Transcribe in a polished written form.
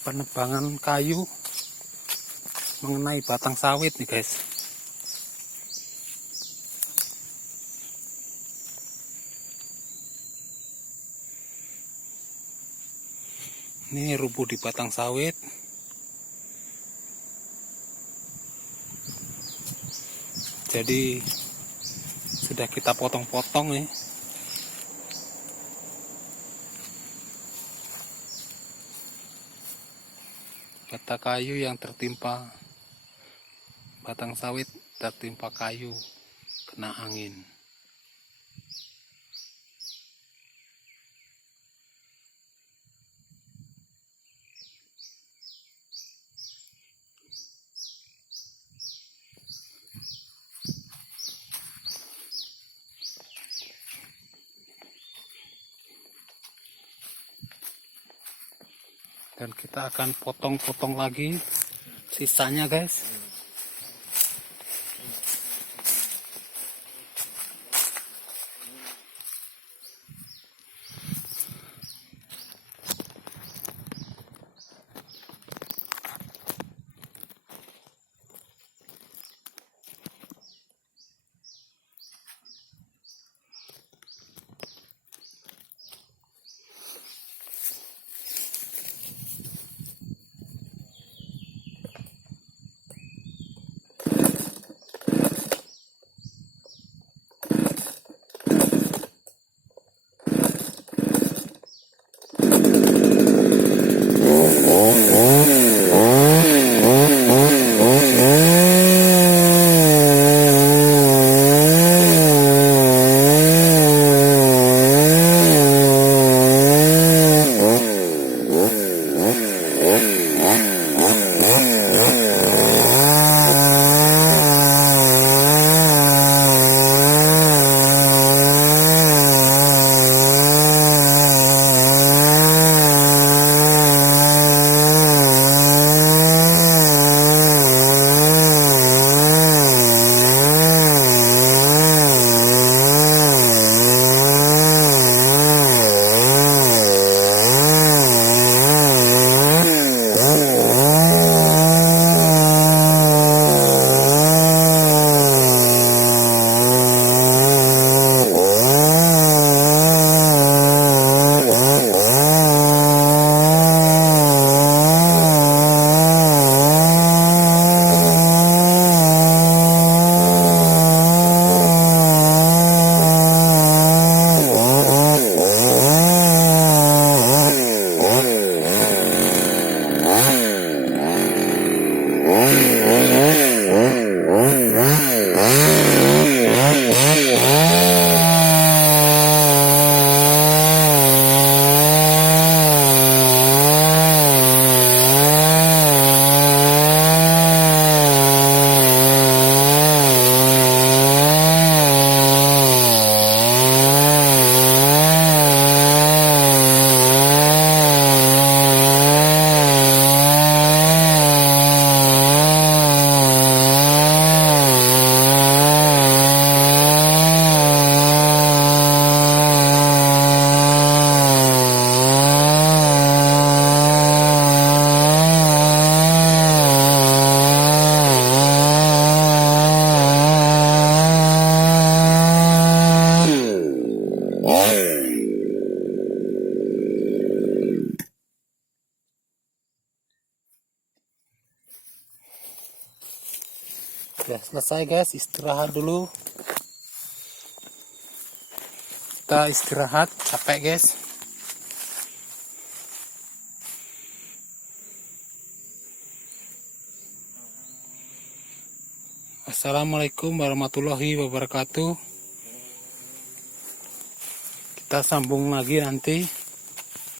penebangan kayu mengenai batang sawit nih guys. Ini rubuh di batang sawit. Jadi sudah kita potong-potong nih. Batang kayu yang tertimpa batang sawit, tertimpa kayu kena angin. Dan kita akan potong-potong lagi sisanya guys. Udah selesai guys, istirahat dulu. Kita istirahat, capek guys. Assalamualaikum warahmatullahi wabarakatuh. Kita sambung lagi nanti.